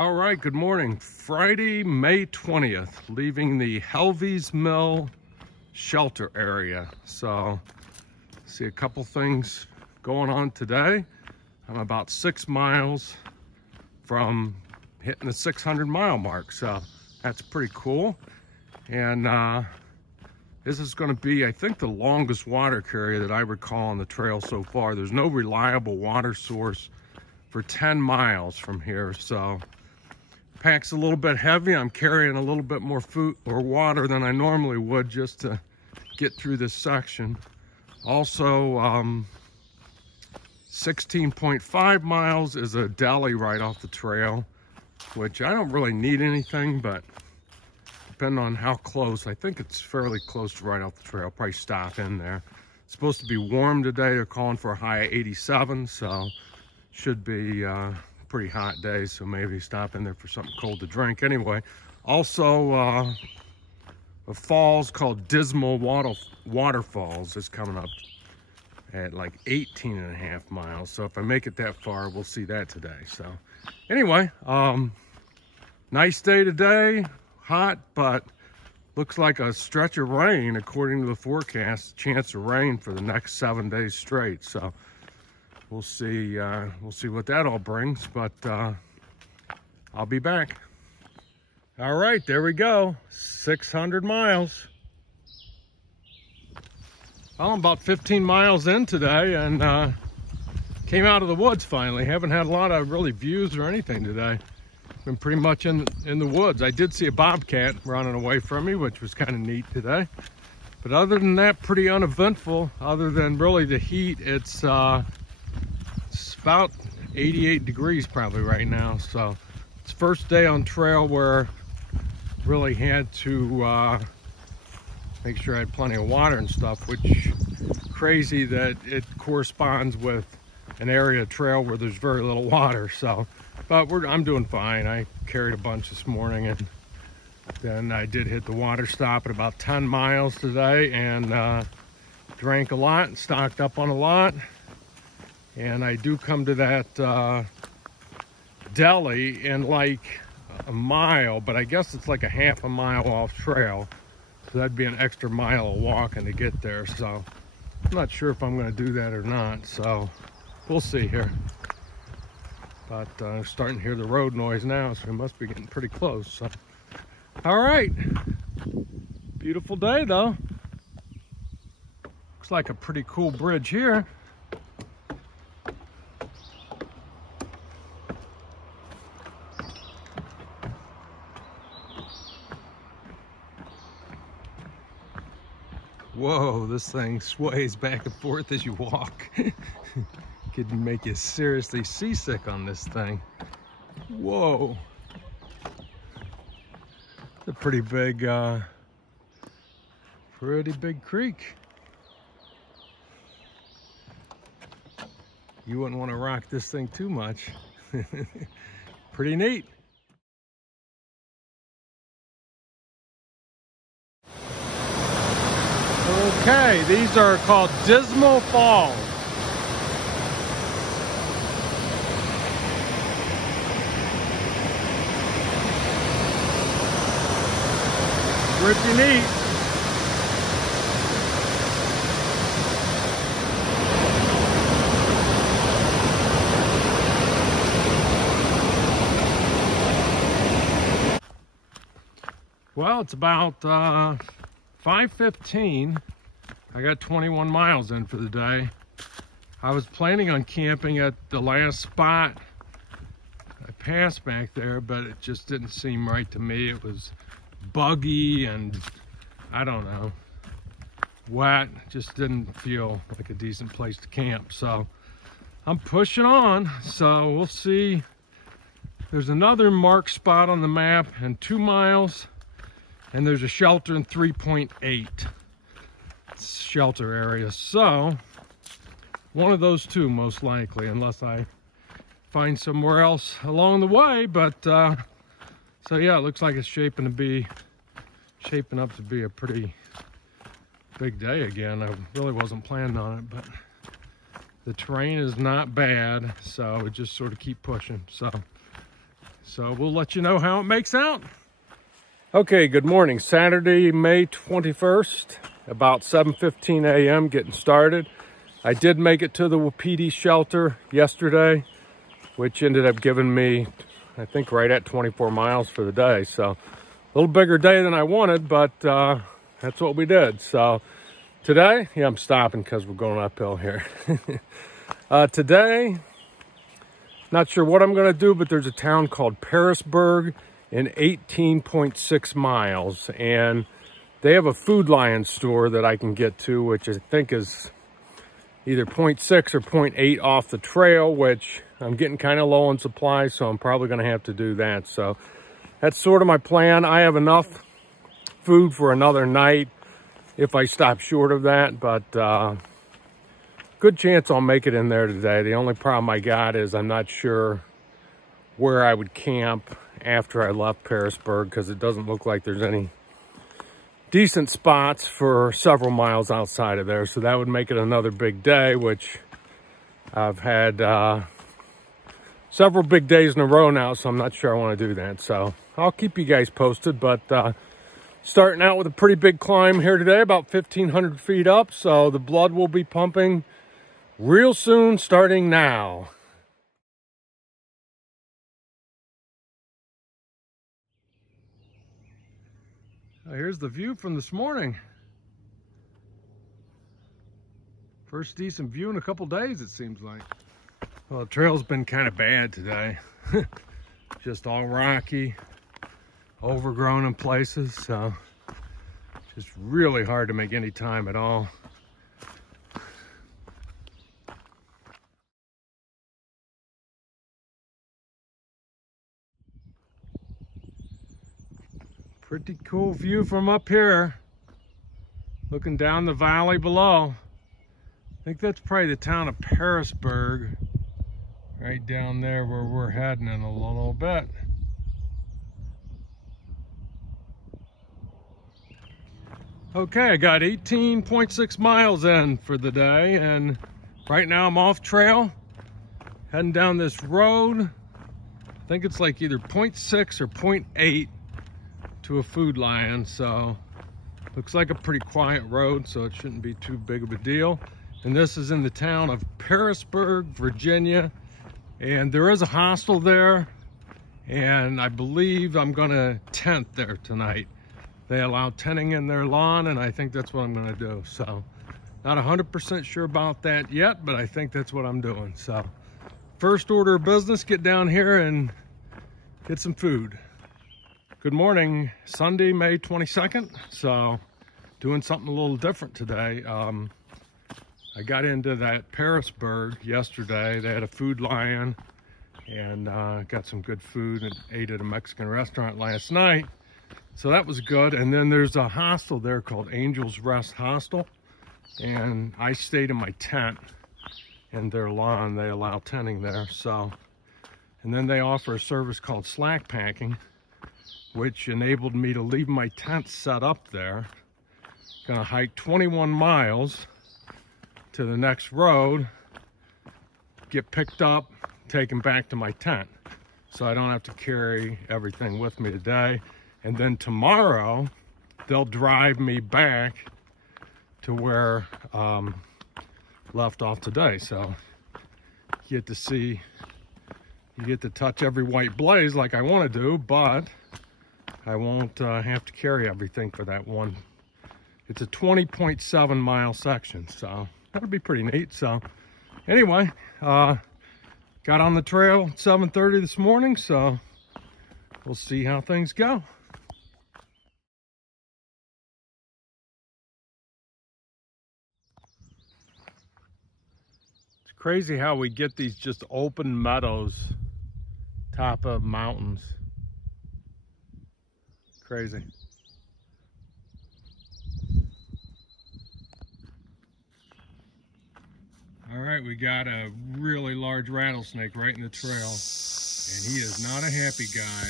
All right, good morning. Friday, May 20th, leaving the Helvey's Mill shelter area. So, see a couple things going on today. I'm about 6 miles from hitting the 600-mile mark, so that's pretty cool. And this is going to be, I think, the longest water carrier that I recall on the trail so far. There's no reliable water source for 10 miles from here, so pack's a little bit heavy. I'm carrying a little bit more food or water than I normally would just to get through this section. Also, 16.5 miles is a deli right off the trail, which I don't really need anything, but depending on how close, I think it's fairly close to right off the trail. I'll probably stop in there. It's supposed to be warm today. They're calling for a high of 87, so should be pretty hot day, so maybe stop in there for something cold to drink. Anyway, also a falls called Dismal Waterfalls is coming up at like 18.5 miles. So if I make it that far, we'll see that today. So anyway, nice day today, hot, but looks like a stretch of rain according to the forecast. Chance of rain for the next 7 days straight. So we'll see what that all brings, but I'll be back. All right, there we go, 600 miles. Well, I'm about 15 miles in today and came out of the woods finally. Haven't had a lot of really views or anything today. Been pretty much in the woods. I did see a bobcat running away from me, which was kind of neat today. But other than that, pretty uneventful. Other than really the heat, it's about 88 degrees probably right now. So it's first day on trail where really had to make sure I had plenty of water and stuff, which crazy that it corresponds with an area of trail where there's very little water. So, but I'm doing fine. I carried a bunch this morning, and then I did hit the water stop at about 10 miles today and drank a lot and stocked up on a lot. And I do come to that deli in like a mile, but I guess it's like a half a mile off trail. So that'd be an extra mile of walking to get there. So I'm not sure if I'm going to do that or not. So we'll see here. But I'm starting to hear the road noise now, so we must be getting pretty close. So, all right. Beautiful day though. Looks like a pretty cool bridge here. Whoa, this thing sways back and forth as you walk. Could make you seriously seasick on this thing. Whoa. It's a pretty big creek. You wouldn't want to rock this thing too much. Pretty neat. Okay, these are called Dismal Falls. Pretty neat. Well, it's about 5:15. I got 21 miles in for the day. I was planning on camping at the last spot I passed back there, but it just didn't seem right to me. It was buggy and I don't know, wet. Just didn't feel like a decent place to camp. So I'm pushing on. So we'll see. There's another marked spot on the map in 2 miles, and there's a shelter in 3.8. Shelter area, so one of those two most likely, unless I find somewhere else along the way. But so yeah, it looks like it's shaping up to be a pretty big day again. I really wasn't planning on it, but the terrain is not bad, so we just sort of keep pushing. So So we'll let you know how it makes out. Okay, good morning. Saturday, May 21st, about 7:15 a.m. getting started. I did make it to the Wapiti shelter yesterday, which ended up giving me, I think, right at 24 miles for the day. So a little bigger day than I wanted, but that's what we did. So today, yeah, I'm stopping because we're going uphill here. Today, not sure what I'm going to do, but there's a town called Pearisburg in 18.6 miles, and they have a Food Lion store that I can get to, which I think is either 0.6 or 0.8 off the trail, which I'm getting kind of low on supplies, so I'm probably going to have to do that. So that's sort of my plan. I have enough food for another night if I stop short of that, but good chance I'll make it in there today. The only problem I got is I'm not sure where I would camp after I left Pearisburg, because it doesn't look like there's any decent spots for several miles outside of there. So that would make it another big day, which I've had several big days in a row now, so I'm not sure I want to do that. So I'll keep you guys posted, but starting out with a pretty big climb here today, about 1,500 feet up. So the blood will be pumping real soon, starting now. Here's the view from this morning. First decent view in a couple days, it seems like. Well, the trail's been kind of bad today. Just all rocky, overgrown in places, so just really hard to make any time at all. Pretty cool view from up here, looking down the valley below. I think that's probably the town of Pearisburg, right down there where we're heading in a little bit. Okay, I got 18.6 miles in for the day, and right now I'm off trail, heading down this road. I think it's like either 0.6 or 0.8 to a Food Lion, so looks like a pretty quiet road, so it shouldn't be too big of a deal. And this is in the town of Pearisburg, Virginia, and there is a hostel there, and I believe I'm gonna tent there tonight. They allow tenting in their lawn, and I think that's what I'm gonna do. So not 100% sure about that yet, but I think that's what I'm doing. So first order of business, get down here and get some food. Good morning, Sunday, May 22nd. So doing something a little different today. I got into that Pearisburg yesterday. They had a Food Lion, and got some good food and ate at a Mexican restaurant last night. So that was good. And then there's a hostel there called Angel's Rest Hostel. And I stayed in my tent in their lawn. They allow tenting there. So, and then they offer a service called slack packing, which enabled me to leave my tent set up there. Gonna hike 21 miles to the next road, get picked up, taken back to my tent. So I don't have to carry everything with me today. And then tomorrow, they'll drive me back to where left off today. So you get to see, you get to touch every white blaze like I want to do, but I won't have to carry everything for that one. It's a 20.7 mile section, so that'll be pretty neat. So anyway, got on the trail at 7:30 this morning, so we'll see how things go. It's crazy how we get these just open meadows top of mountains. Crazy. All right, we got a really large rattlesnake right in the trail, and he is not a happy guy.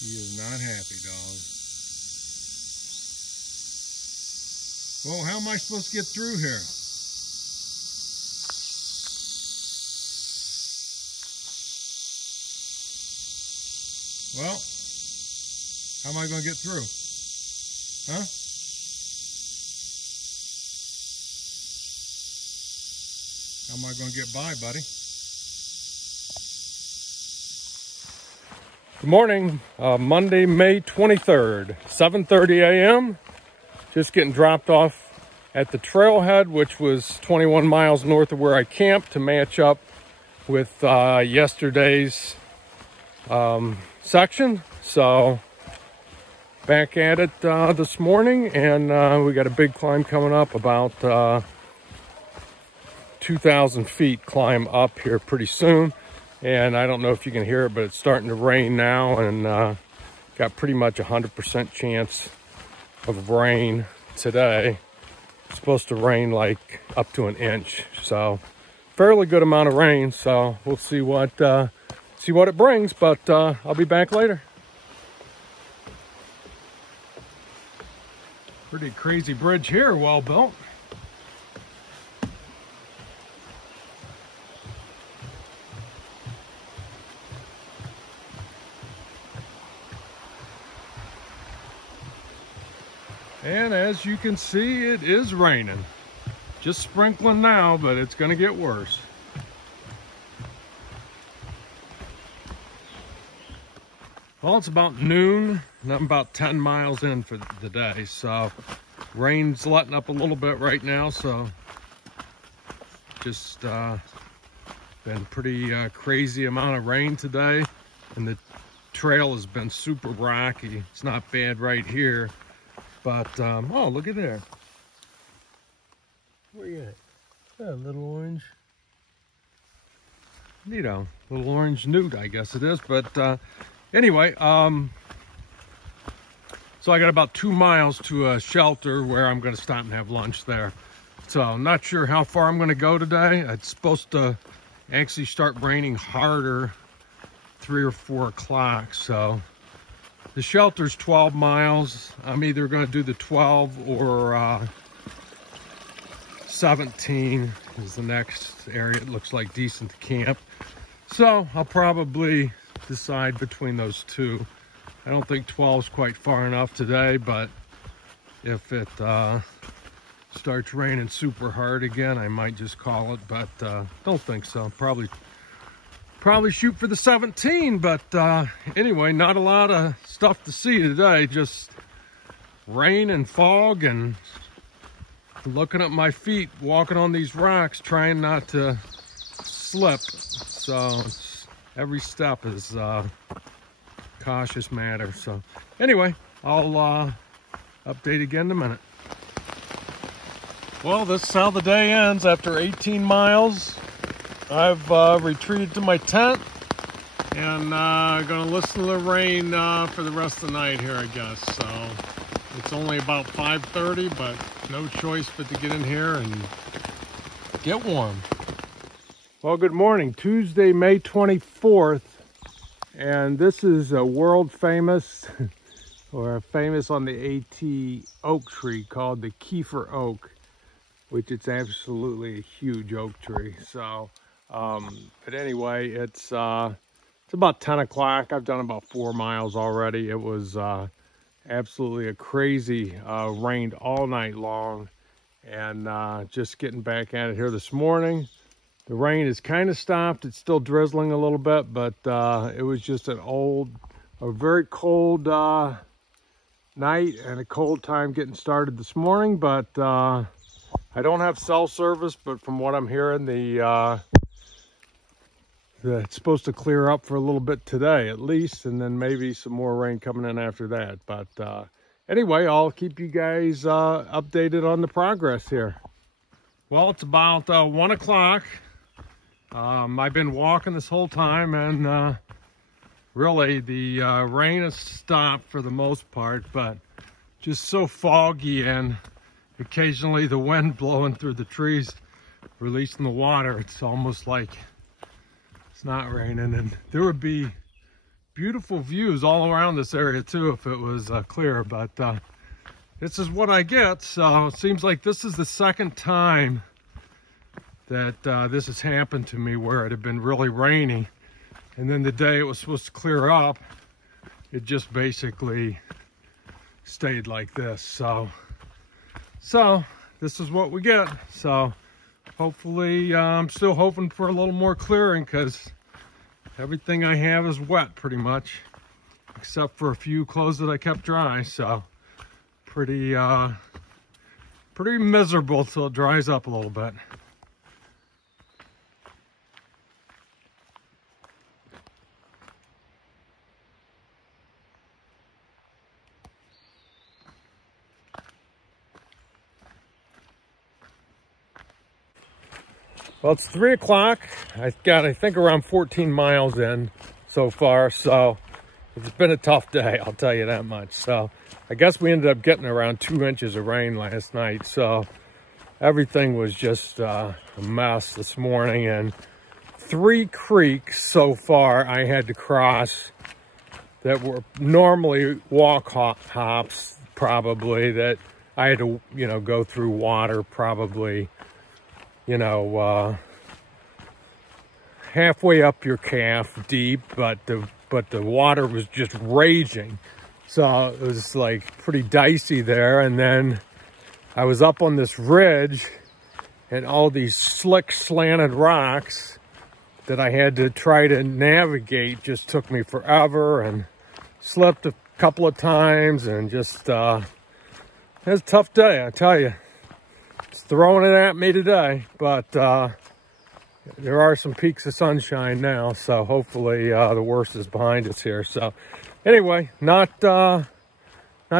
He is not happy, dog. Well, how am I supposed to get through here? Well, how am I going to get through? Huh? How am I going to get by, buddy? Good morning, Monday, May 23rd, 7:30 a.m. Just getting dropped off at the trailhead, which was 21 miles north of where I camped to match up with yesterday's section. So back at it this morning, and we got a big climb coming up, about 2,000 feet climb up here pretty soon. And I don't know if you can hear it, but it's starting to rain now, and got pretty much 100% chance of rain today. It's supposed to rain like up to an inch, so fairly good amount of rain. So we'll see what it brings, but I'll be back later. Pretty crazy bridge here, well built. And as you can see, it is raining. Just sprinkling now, but it's going to get worse. Well, it's about noon, and I'm about 10 miles in for the day, so rain's letting up a little bit right now, so just been pretty crazy amount of rain today, and the trail has been super rocky. It's not bad right here. But, oh, look at there. Where you at? Yeah, little orange. Neato. Little orange newt, I guess it is. But, anyway, so I got about 2 miles to a shelter where I'm going to stop and have lunch there. So, I'm not sure how far I'm going to go today. It's supposed to actually start raining harder 3 or 4 o'clock, so... The shelter's 12 miles. I'm either going to do the 12 or 17 is the next area. It looks like decent to camp. So I'll probably decide between those two. I don't think 12 is quite far enough today, but if it starts raining super hard again, I might just call it, but don't think so. Probably shoot for the 17, but anyway, not a lot of stuff to see today, just rain and fog, and looking at my feet walking on these rocks, trying not to slip. So every step is cautious matter. So anyway, I'll update again in a minute. Well, this is how the day ends after 18 miles. I've retreated to my tent, and gonna listen to the rain for the rest of the night here, I guess. So it's only about 5:30, but no choice but to get in here and get warm. Well, good morning. Tuesday, May 24th, and this is a world famous, or famous on the AT oak tree called the Kiefer oak, which it's absolutely a huge oak tree. So. But anyway, it's about 10 o'clock. I've done about 4 miles already. It was absolutely a crazy rained all night long, and just getting back at it here this morning. The rain has kind of stopped. It's still drizzling a little bit, but it was just a very cold night and a cold time getting started this morning. But I don't have cell service, but from what I'm hearing, it's supposed to clear up for a little bit today at least, and then maybe some more rain coming in after that. But anyway, I'll keep you guys updated on the progress here. Well, it's about 1 o'clock. I've been walking this whole time, and really the rain has stopped for the most part, but just so foggy, and occasionally the wind blowing through the trees, releasing the water. It's almost like it's not raining, and there would be beautiful views all around this area too if it was clear, but this is what I get. So it seems like this is the second time that this has happened to me, where it had been really rainy, and then the day it was supposed to clear up, it just basically stayed like this. So this is what we get. So hopefully, I'm still hoping for a little more clearing, because everything I have is wet pretty much, except for a few clothes that I kept dry. So pretty miserable till it dries up a little bit. Well, it's 3 o'clock. I've got, I think, around 14 miles in so far. So it's been a tough day, I'll tell you that much. So I guess we ended up getting around 2 inches of rain last night. So everything was just a mess this morning. And 3 creeks so far I had to cross that were normally walk hops, probably, that I had to, you know, go through water probably, you know, halfway up your calf deep, but the water was just raging. So it was like pretty dicey there. And then I was up on this ridge, and all these slick slanted rocks that I had to try to navigate just took me forever, and slipped a couple of times, and just it was a tough day, I tell you. It's throwing it at me today, but there are some peaks of sunshine now, so hopefully the worst is behind us here. So anyway, not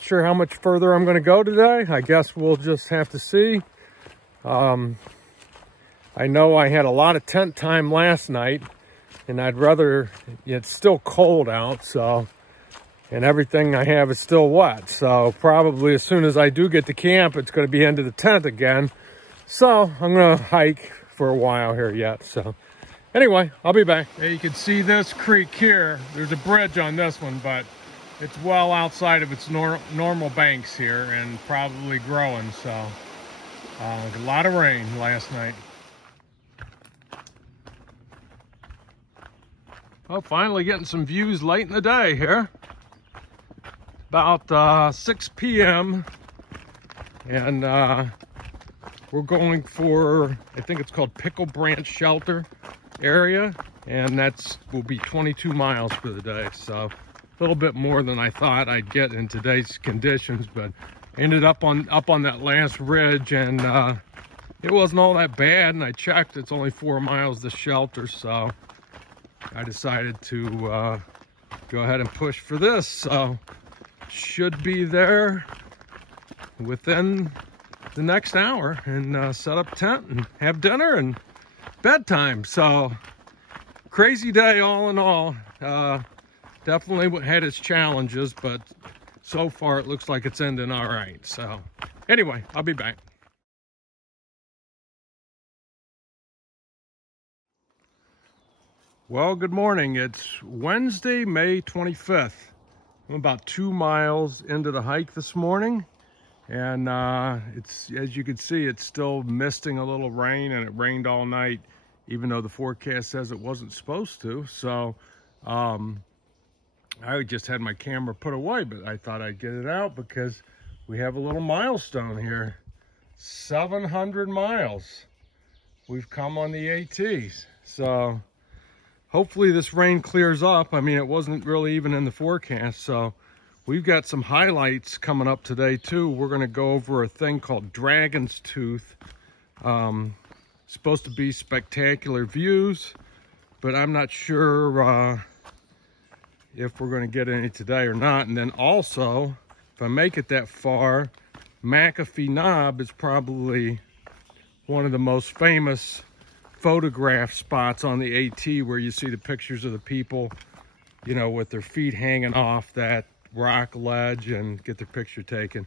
sure how much further I'm going to go today. I guess we'll just have to see. I know I had a lot of tent time last night, and I'd rather, it's still cold out, so, and everything I have is still wet. So probably as soon as I do get to camp, it's going to be into the tent again. So I'm going to hike for a while here yet. So anyway, I'll be back. Yeah, you can see this creek here. There's a bridge on this one, but it's well outside of its normal banks here, and probably growing. So a lot of rain last night. Oh, finally getting some views late in the day here. About 6 p.m. and we're going for, I think it's called Pickle Branch Shelter area, and that's will be 22 miles for the day. So a little bit more than I thought I'd get in today's conditions, but ended up on that last ridge, and it wasn't all that bad. And I checked, it's only 4 miles to shelter, so I decided to go ahead and push for this. So should be there within the next hour, and set up tent and have dinner and bedtime. So crazy day all in all. Definitely had its challenges, but so far it looks like it's ending all right. So anyway, I'll be back. Well, good morning. It's Wednesday, May 25th. I'm about 2 miles into the hike this morning, and it's, as you can see, it's still misting a little rain, and it rained all night, even though the forecast says it wasn't supposed to. So I just had my camera put away, but I thought I'd get it out because we have a little milestone here. 700 miles we've come on the ATs. So hopefully this rain clears up. I mean, it wasn't really even in the forecast. So we've got some highlights coming up today too. We're going to go over a thing called Dragon's Tooth. Supposed to be spectacular views, but I'm not sure if we're going to get any today or not. And then also, if I make it that far, McAfee Knob is probably one of the most famous photograph spots on the AT, where you see the pictures of the people, you know, with their feet hanging off that rock ledge and get their picture taken.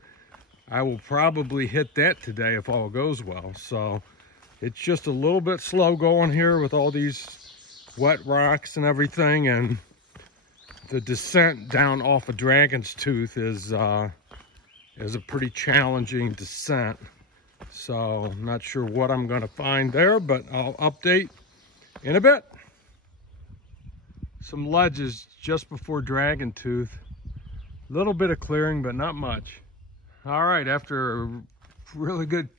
I will probably hit that today if all goes well. So it's just a little bit slow going here with all these wet rocks and everything, and the descent down off of Dragon's Tooth is a pretty challenging descent. So I'm not sure what I'm going to find there, but I'll update in a bit. some ledges just before Dragon Tooth. A little bit of clearing, but not much. All right, after a really good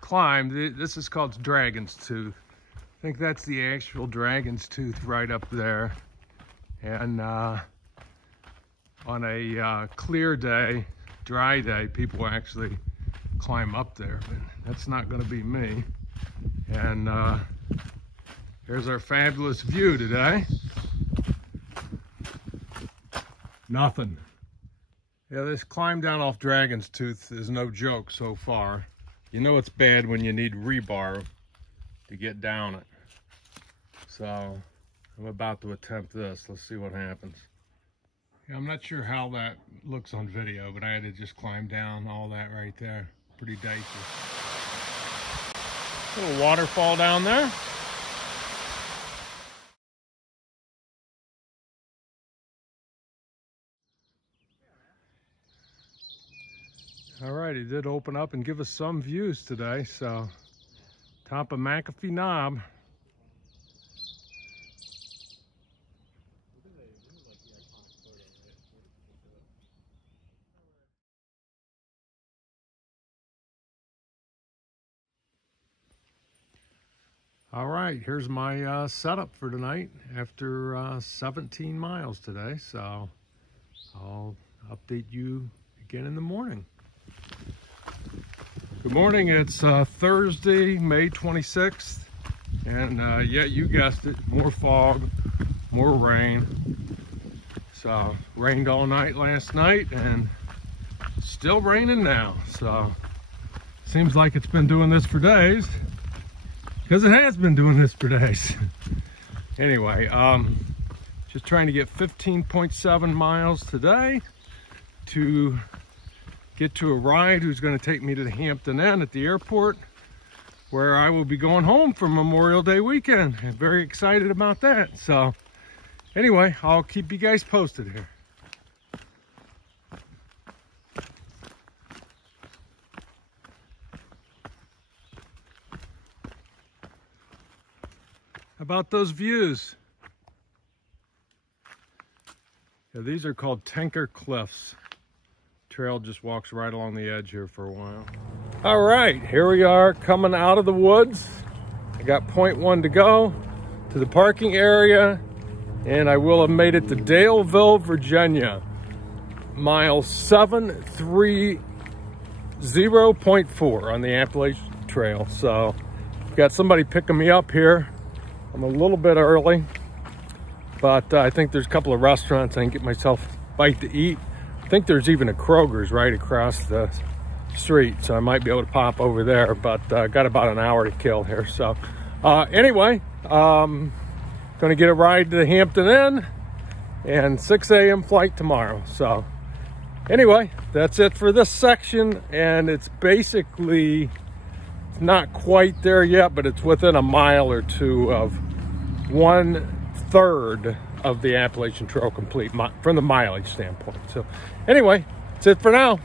climb, this is called Dragon's Tooth. I think that's the actual Dragon's Tooth right up there. And on a clear day, dry day, people actually climb up there, but that's not going to be me. And here's our fabulous view today. Nothing. Yeah, this climb down off Dragon's Tooth is no joke so far. You know it's bad when you need rebar to get down it. So I'm about to attempt this. Let's see what happens. Yeah, I'm not sure how that looks on video, but I had to just climb down all that right there. Pretty dicey. Little waterfall down there. All right, it did open up and give us some views today. So, top of McAfee Knob. All right, here's my setup for tonight after 17 miles today. So, I'll update you again in the morning. Good morning, it's Thursday, May 26th, and yeah, you guessed it, more fog, more rain. So, rained all night last night, and still raining now. So, seems like it's been doing this for days, because it has been doing this for days. Anyway, just trying to get 15.7 miles today to get to a ride who's going to take me to the Hampton Inn at the airport, where I will be going home for Memorial Day weekend. I'm very excited about that. So anyway, I'll keep you guys posted here. How about those views? Yeah, these are called Tinker Cliffs. Trail just walks right along the edge here for a while. All right, here we are coming out of the woods. I got 0.1 to go to the parking area, and I will have made it to Daleville, Virginia. Mile 730.4 on the Appalachian Trail. So I've got somebody picking me up here. I'm a little bit early, but I think there's a couple of restaurants I can get myself a bite to eat. I think there's even a Kroger's right across the street, so I might be able to pop over there, but got about an hour to kill here. So anyway, gonna get a ride to the Hampton Inn and 6 a.m. flight tomorrow. So anyway, that's it for this section, and it's basically not quite there yet, but it's within a mile or two of 1/3 of the Appalachian Trail complete from the mileage standpoint. So anyway, that's it for now.